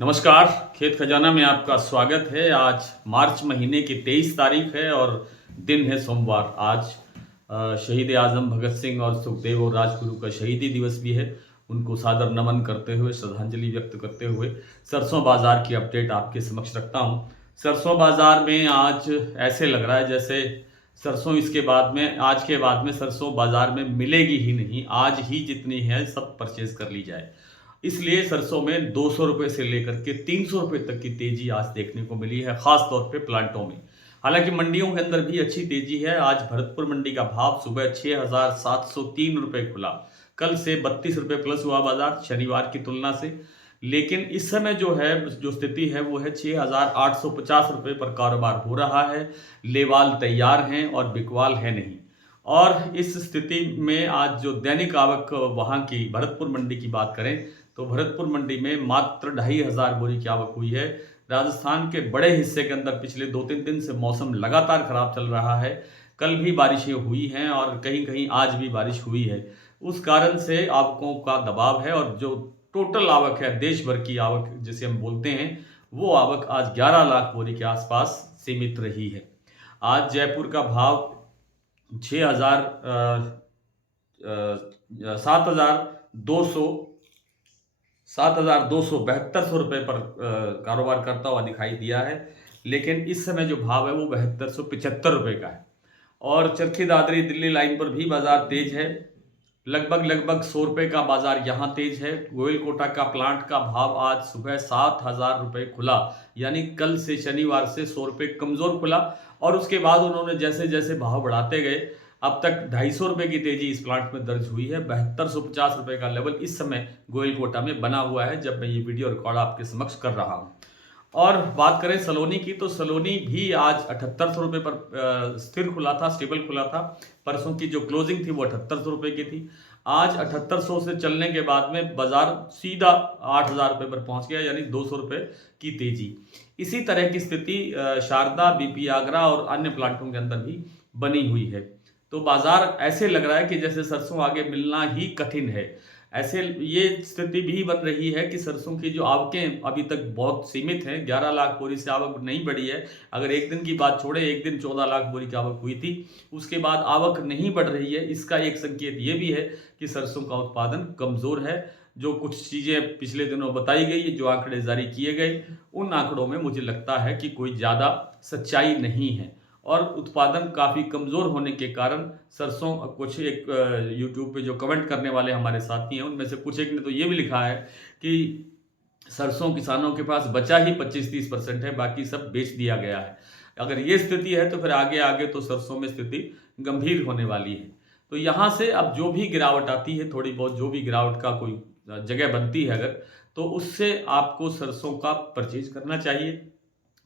नमस्कार। खेत खजाना में आपका स्वागत है। आज मार्च महीने की 23 तारीख है और दिन है सोमवार। आज शहीद आजम भगत सिंह और सुखदेव और राजगुरु का शहीदी दिवस भी है। उनको सादर नमन करते हुए, श्रद्धांजलि व्यक्त करते हुए सरसों बाजार की अपडेट आपके समक्ष रखता हूँ। सरसों बाजार में आज ऐसे लग रहा है जैसे सरसों इसके बाद में, आज के बाद में सरसों बाजार में मिलेगी ही नहीं। आज ही जितनी है सब परचेज कर ली जाए। इसलिए सरसों में 200 रुपये से लेकर के 300 रुपये तक की तेजी आज देखने को मिली है, खास तौर पे प्लांटों में। हालांकि मंडियों के अंदर भी अच्छी तेजी है। आज भरतपुर मंडी का भाव सुबह 6,703 रुपये खुला। कल से 32 रुपये प्लस हुआ बाजार शनिवार की तुलना से। लेकिन इस समय जो स्थिति है वो है 6,850 रुपये पर कारोबार हो रहा है। लेवाल तैयार हैं और बिकवाल है नहीं। और इस स्थिति में आज जो दैनिक आवक वहाँ की भरतपुर मंडी की बात करें तो भरतपुर मंडी में मात्र 2,500 बोरी की आवक हुई है। राजस्थान के बड़े हिस्से के अंदर पिछले 2-3 दिन से मौसम लगातार खराब चल रहा है। कल भी बारिशें हुई हैं और कहीं कहीं आज भी बारिश हुई है। उस कारण से आवकों का दबाव है और जो टोटल आवक है, देश भर की आवक जिसे हम बोलते हैं, वो आवक आज 11 लाख बोरी के आसपास सीमित रही है। आज जयपुर का भाव 7,272 रुपये पर कारोबार करता हुआ दिखाई दिया है। लेकिन इस समय जो भाव है वो 7275 रुपये का है। और चरखी दादरी दिल्ली लाइन पर भी बाजार तेज है। लगभग 100 रुपये का बाजार यहाँ तेज है। गोयल कोटा का प्लांट का भाव आज सुबह 7,000 रुपये खुला, यानी कल से शनिवार से 100 रुपये कमज़ोर खुला। और उसके बाद उन्होंने जैसे जैसे भाव बढ़ाते गए, अब तक 250 रुपये की तेजी इस प्लांट में दर्ज हुई है। 7250 रुपये का लेवल इस समय गोयल कोटा में बना हुआ है जब मैं ये वीडियो रिकॉर्ड आपके समक्ष कर रहा हूँ। और बात करें सलोनी की तो सलोनी भी आज 7800 रुपये पर स्थिर खुला था, स्टेबल खुला था। परसों की जो क्लोजिंग थी वो 7800 रुपये की थी। आज 7800 से चलने के बाद में बाजार सीधा 8,000 रुपये पर पहुंच गया, यानी 200 रुपये की तेजी। इसी तरह की स्थिति शारदा, बीपी आगरा और अन्य प्लांटों के अंदर भी बनी हुई है। तो बाजार ऐसे लग रहा है कि जैसे सरसों आगे मिलना ही कठिन है। ऐसे ये स्थिति भी बन रही है कि सरसों की जो आवकें अभी तक बहुत सीमित हैं। 11 लाख बोरी से आवक नहीं बढ़ी है। अगर एक दिन की बात छोड़े, एक दिन 14 लाख बोरी की आवक हुई थी, उसके बाद आवक नहीं बढ़ रही है। इसका एक संकेत ये भी है कि सरसों का उत्पादन कमज़ोर है। जो कुछ चीज़ें पिछले दिनों बताई गई, जो आंकड़े जारी किए गए, उन आंकड़ों में मुझे लगता है कि कोई ज़्यादा सच्चाई नहीं है। और उत्पादन काफ़ी कमज़ोर होने के कारण सरसों, कुछ एक यूट्यूब पे जो कमेंट करने वाले हमारे साथी हैं उनमें से कुछ एक ने तो ये भी लिखा है कि सरसों किसानों के पास बचा ही 25-30% है, बाकी सब बेच दिया गया है। अगर ये स्थिति है तो फिर आगे आगे तो सरसों में स्थिति गंभीर होने वाली है। तो यहाँ से अब जो भी गिरावट आती है, थोड़ी बहुत जो भी गिरावट का कोई जगह बनती है अगर, तो उससे आपको सरसों का परचेज करना चाहिए,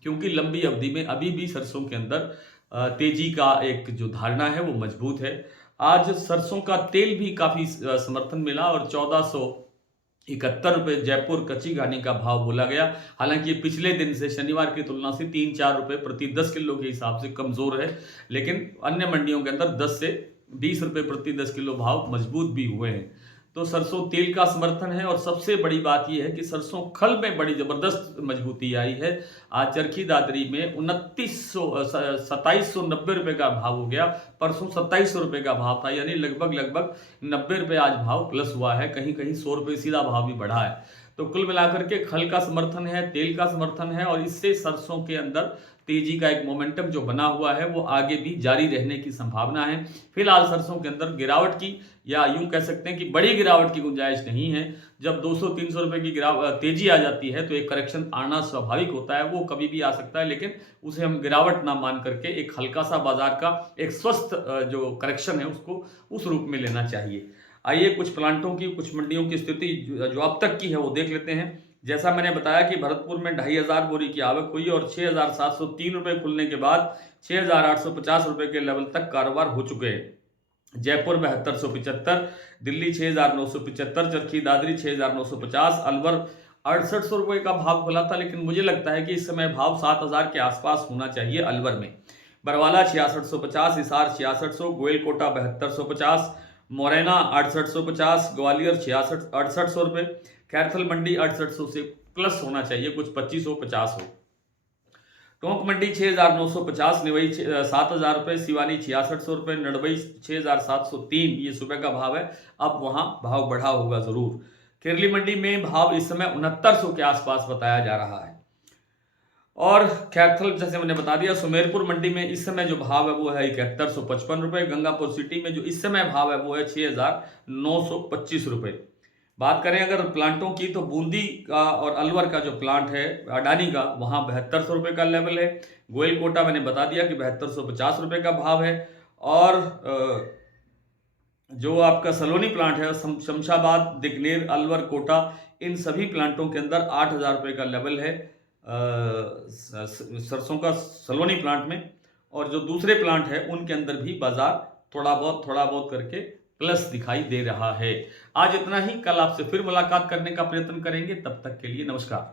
क्योंकि लंबी अवधि में अभी भी सरसों के अंदर तेजी का एक जो धारणा है वो मजबूत है। आज सरसों का तेल भी काफ़ी समर्थन मिला और 1471 रुपये जयपुर कच्ची घानी का भाव बोला गया। हालांकि ये पिछले दिन से, शनिवार की तुलना से 3-4 रुपये प्रति 10 किलो के हिसाब से कमज़ोर है। लेकिन अन्य मंडियों के अंदर 10 से 20 रुपये प्रति 10 किलो भाव मजबूत भी हुए हैं। तो सरसों तेल का समर्थन है। और सबसे बड़ी बात यह है कि सरसों खल में बड़ी ज़बरदस्त मजबूती आई है। आज चरखी दादरी में 2790 रुपये का भाव हो गया। परसों 2700 रुपये का भाव था, यानी लगभग 90 रुपये आज भाव प्लस हुआ है। कहीं कहीं 100 रुपये सीधा भाव भी बढ़ा है। तो कुल मिलाकर के खल का समर्थन है, तेल का समर्थन है, और इससे सरसों के अंदर तेजी का एक मोमेंटम जो बना हुआ है वो आगे भी जारी रहने की संभावना है। फिलहाल सरसों के अंदर गिरावट की, या यूं कह सकते हैं कि बड़ी गिरावट की गुंजाइश नहीं है। जब 200-300 रुपये की तेजी आ जाती है तो एक करेक्शन आना स्वाभाविक होता है, वो कभी भी आ सकता है। लेकिन उसे हम गिरावट ना मान करके एक हल्का सा बाजार का एक स्वस्थ जो करेक्शन है उसको उस रूप में लेना चाहिए। आइए कुछ प्लांटों की, कुछ मंडियों की स्थिति जो अब तक की है वो देख लेते हैं। जैसा मैंने बताया कि भरतपुर में 2,500 बोरी की आवक हुई और 6,703 रुपये खुलने के बाद 6,850 रुपये के लेवल तक कारोबार हो चुके हैं। जयपुर 7275, दिल्ली 6,975, चरखी दादरी 6,950, अलवर 6800 रुपये का भाव खुला था। लेकिन मुझे लगता है कि इस समय भाव 7,000 के आसपास होना चाहिए अलवर में। बरवाला 6650, हिसार 6600, गोयल कोटा 7250, मोरैना 6850, ग्वालियर 6800 रुपये, कैथल मंडी 6800 से प्लस होना चाहिए, कुछ 25 हो 50 हो। टोंक मंडी 6,950, निवई 7,000 रुपये, सिवानी 6,600 रुपये, नडबई 6,703, ये सुबह का भाव है। अब वहां भाव बढ़ा होगा जरूर। केरली मंडी में भाव इस समय 6900 के आसपास बताया जा रहा है। और कैथल जैसे मैंने बता दिया, सुमेरपुर मंडी में इस समय जो भाव है वो है 7155 रुपये। गंगापुर सिटी में जो इस समय भाव है वो है 6,925 रुपये। बात करें अगर प्लांटों की, तो बूंदी का और अलवर का जो प्लांट है अडानी का, वहाँ 7200 रुपये का लेवल है। गोयल कोटा मैंने बता दिया कि 7250 रुपये का भाव है। और जो आपका सलोनी प्लांट है, शमशाबाद, दिगनेर, अलवर, कोटा, इन सभी प्लांटों के अंदर 8,000 रुपये का लेवल है सरसों का सलोनी प्लांट में। और जो दूसरे प्लांट है उनके अंदर भी बाजार थोड़ा बहुत करके प्लस दिखाई दे रहा है। आज इतना ही, कल आपसे फिर मुलाकात करने का प्रयत्न करेंगे। तब तक के लिए नमस्कार।